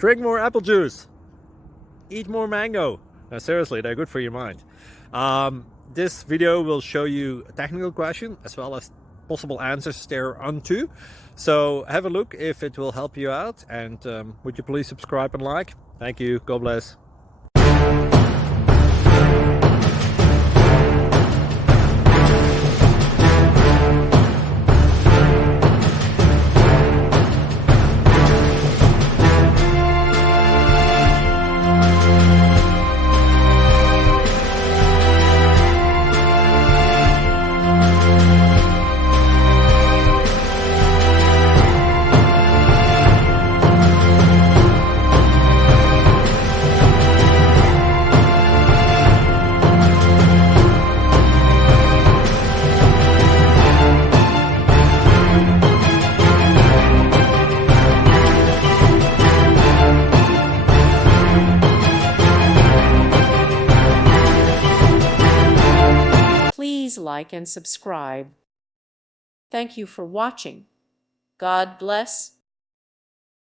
Drink more apple juice. Eat more mango. No, seriously, they're good for your mind. This video will show you a technical question as well as possible answers thereunto. So have a look if it will help you out, and would you please subscribe and like? Thank you. God bless. Please like and subscribe. Thank you for watching. God bless.